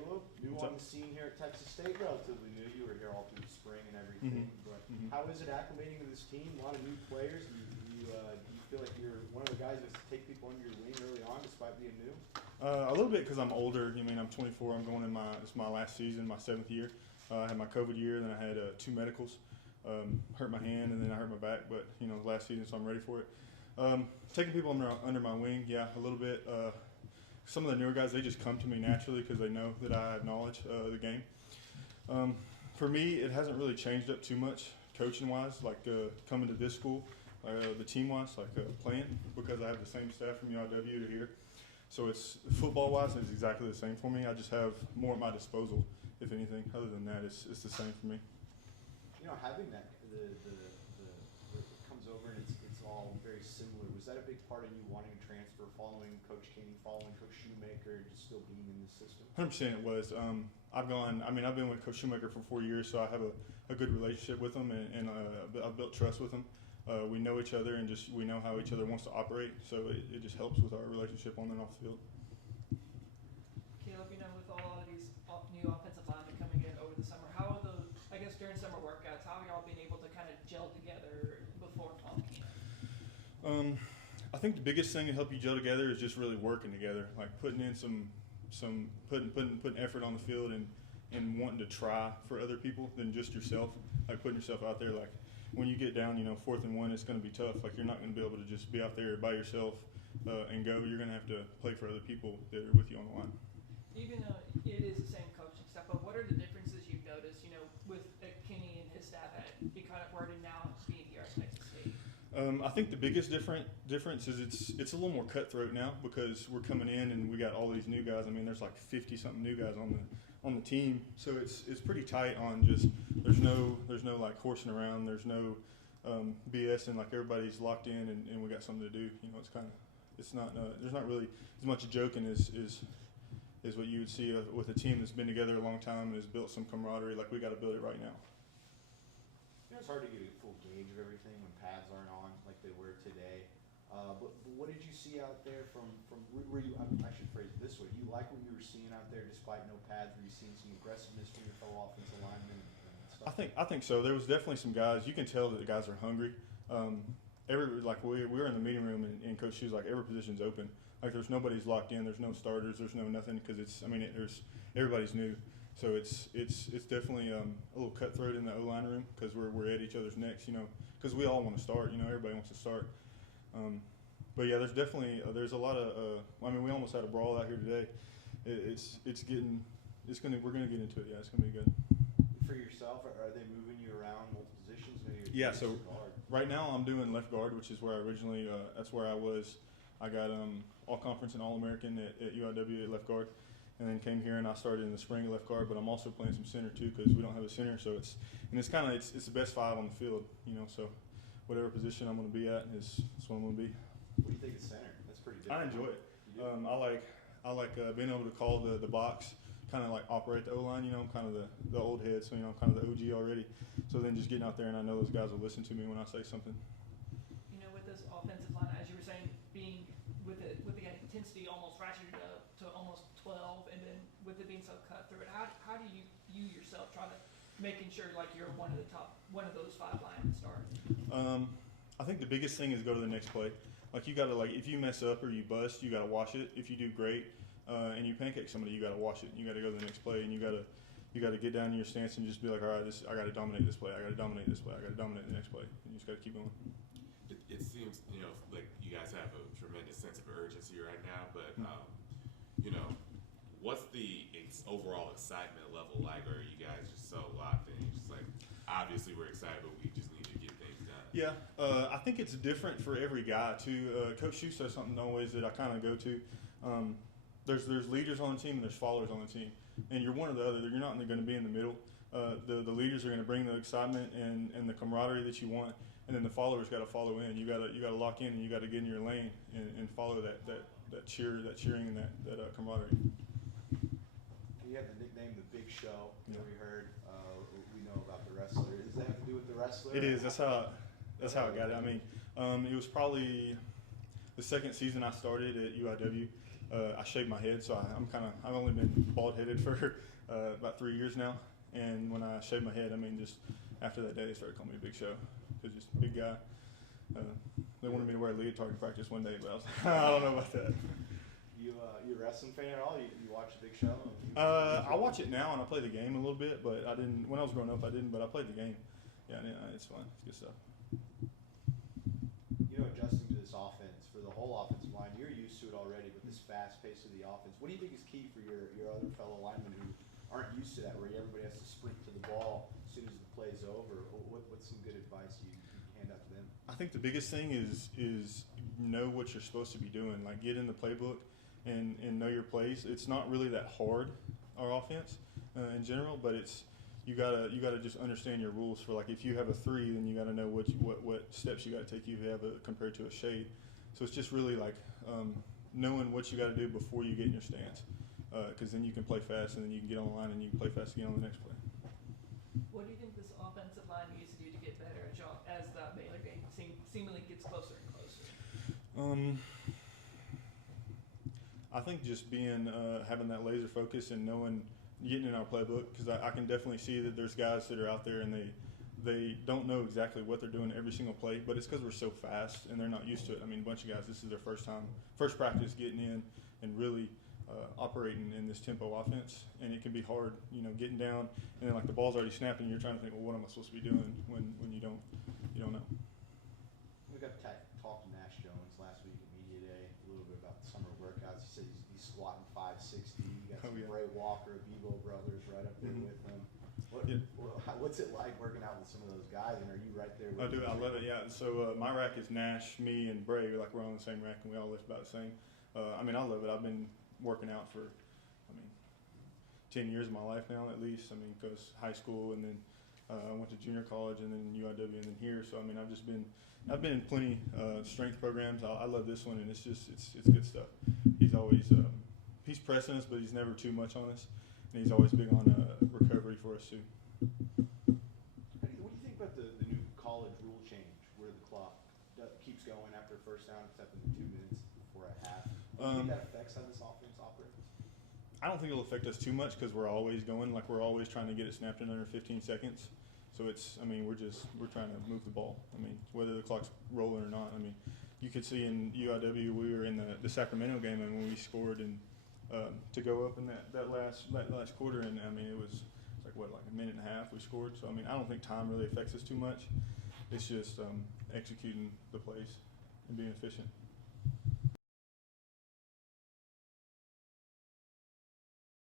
Baylor, new on the scene here at Texas State, relatively new. You were here all through the spring and everything. But how is it acclimating to this team? A lot of new players. Do you feel like you're one of the guys that take people under your wing early on, despite being new? A little bit because I'm older. I mean, I'm 24. I'm going in it's my last season, my 7th year. I had my COVID year, then I had 2 medicals. Hurt my hand, and then I hurt my back. But last season, so I'm ready for it. Taking people under my wing, yeah, a little bit. Some of the newer guys, they just come to me naturally because they know that I have knowledge of the game. For me, it hasn't really changed up too much coaching-wise, like coming to this school, the team-wise, like playing, because I have the same staff from UIW to here. So it's football-wise, it's exactly the same for me. I just have more at my disposal, if anything. Other than that, it's the same for me. Having that it comes over and it's all very similar. Was that a big part of you wanting to transfer, following Coach Kinne, following Coach Shoemaker, just still being in the system? 100% it was. I've been with Coach Shoemaker for 4 years, so I have a good relationship with him, and I've built trust with him. We know each other, and we know how each other wants to operate, so it just helps with our relationship on and off the field. Caleb, with all of these new offensive linemen coming in over the summer, how are those, I guess during summer workouts, how have y'all been able to kind of gel together before fall camp? I think the biggest thing to help you gel together is just really working together, like putting in putting effort on the field and wanting to try for other people than just yourself, like putting yourself out there. Like when you get down, 4th and 1, it's going to be tough. Like you're not going to be able to just be out there by yourself and go. You're going to have to play for other people that are with you on the line. Even though it is the same coaching staff, but what are the differences you've noticed, with Kinne and his staff at Incarnate Word and now being here at Texas State? I think the biggest difference is it's a little more cutthroat now because we're coming in and we got all these new guys. I mean, there's like 50-something new guys on the team, so it's pretty tight on just there's no like horsing around. There's no BS, and like everybody's locked in and we got something to do. It's not there's not really as much joking is what you would see with a team that's been together a long time and has built some camaraderie. Like we got to build it right now. It's hard to get a full gauge of everything when pads aren't on like they were today. But what did you see out there from were you? I should phrase it this way. Do you like what you were seeing out there despite no pads? Were you seeing some aggressiveness from your fellow offensive linemen and stuff? I think so. There was definitely some guys. You can tell that the guys are hungry. We were in the meeting room and Coach Shoe's like every position's open. Like there's nobody's locked in. There's no starters. There's no nothing because there's everybody's new. So it's definitely a little cutthroat in the O-line room because we're at each other's necks, because we all want to start. Everybody wants to start. But yeah, there's definitely there's a lot of. We almost had a brawl out here today. We're gonna get into it. Yeah, it's gonna be good. For yourself, are they moving you around multiple positions? Maybe yeah. So right now I'm doing left guard, which is where I originally. That's where I was. I got all conference and all American at UIW at left guard. And then came here and I started in the spring at left guard, but I'm also playing some center too because we don't have a center. So it's the best 5 on the field, So whatever position I'm going to be at is what I'm going to be. What do you think of center? That's pretty different. I enjoy it. I like being able to call the box, kind of like operate the O-line. I'm kind of the old head, so I'm kind of the OG already. So then just getting out there and I know those guys will listen to me when I say something. With this offensive line, as you were saying, being with the intensity almost ratcheted up to almost 12, and then with it being so cutthroat, how do you yourself try to making sure like you're one of those 5 linemen start? I think the biggest thing is go to the next play. Like you gotta if you mess up or you bust, you gotta wash it. If you do great and you pancake somebody, you gotta wash it. You gotta go to the next play, and you gotta get down in your stance and just be like, all right, I gotta dominate this play. I gotta dominate this play. I gotta dominate the next play. And you just gotta keep going. It seems like you guys have a tremendous sense of urgency right now, but what's the overall excitement level like? Or are you guys just so locked in? Just like obviously we're excited, but we just need to get things done. Yeah, I think it's different for every guy too. Coach Shue says something always that I kind of go to. There's leaders on the team and there's followers on the team, and you're one or the other. You're not going to be in the middle. The leaders are going to bring the excitement and the camaraderie that you want, and then the followers got to follow in. You got to lock in and you got to get in your lane and follow that cheering and that camaraderie. You have the nickname the Big Show that we heard. We know about the wrestler. Does that have to do with the wrestler? It is. That's how I got it. It was probably the second season I started at UIW, I shaved my head, so I've only been bald headed for about 3 years now. And when I shaved my head, I mean, just after that day, they started calling me Big Show, because just big guy. They wanted me to wear a leotard to practice one day, but I was I don't know about that. You a wrestling fan at all? You watch the Big Show? I watch it now and I play the game a little bit, but I didn't when I was growing up. I didn't, but I played the game. Yeah, it's fun. It's good stuff. You know, adjusting to this offense for the whole offensive line, you're used to it already with this fast pace of the offense. What do you think is key for your other fellow linemen who aren't used to that, where everybody has to sprint to the ball as soon as the play's over? What's some good advice you hand out to them? I think the biggest thing is know what you're supposed to be doing. Like, get in the playbook and know your plays. It's not really that hard, our offense in general, but you gotta just understand your rules. For, like, if you have a 3, then you gotta know what steps you gotta take. You have compared to a shade. So it's just really like knowing what you gotta do before you get in your stance, because then you can play fast, and then you can get on the line and you can play fast again on the next play. What do you think this offensive line needs to do to get better as the Baylor game seemingly gets closer and closer? I think just having that laser focus and getting in our playbook, because I can definitely see that there's guys that are out there and they don't know exactly what they're doing every single play, but it's because we're so fast and they're not used to it. I mean, a bunch of guys, this is their first practice getting in and really operating in this tempo offense, and it can be hard, getting down and then, like, the ball's already snapping and you're trying to think, well, what am I supposed to be doing when you don't know. We got to talk to Nash Jones last week at Media Day a little bit about the summer workouts. He said he's squatting 560. You got some Bray Walker, Bebo brothers right up there with him. What's it like working out with some of those guys, and are you right there with I do. I love it, yeah. So my rack is Nash, me, and Bray. Like, we're on the same rack and we all lift about the same. I mean, I love it. I've been working out for 10 years of my life now, at least. I mean, because high school, and then I went to junior college, and then UIW, and then here. So I mean, I've been in plenty strength programs. I love this one, and it's good stuff. He's always he's pressing us, but he's never too much on us, and he's always big on recovery for us too. What do you think about the new college rule change, where the clock keeps going after a first down, except in the 2 minutes before a half? Do you think that affects how this offense operates? I don't think it'll affect us too much, because we're always going. Like, we're always trying to get it snapped in under 15 seconds. So we're trying to move the ball. I mean, whether the clock's rolling or not. I mean, you could see in UIW, we were in the Sacramento game, and when we scored and to go up in that last quarter, and I mean, it was like a minute and a half we scored. So I mean, I don't think time really affects us too much. It's just executing the plays and being efficient.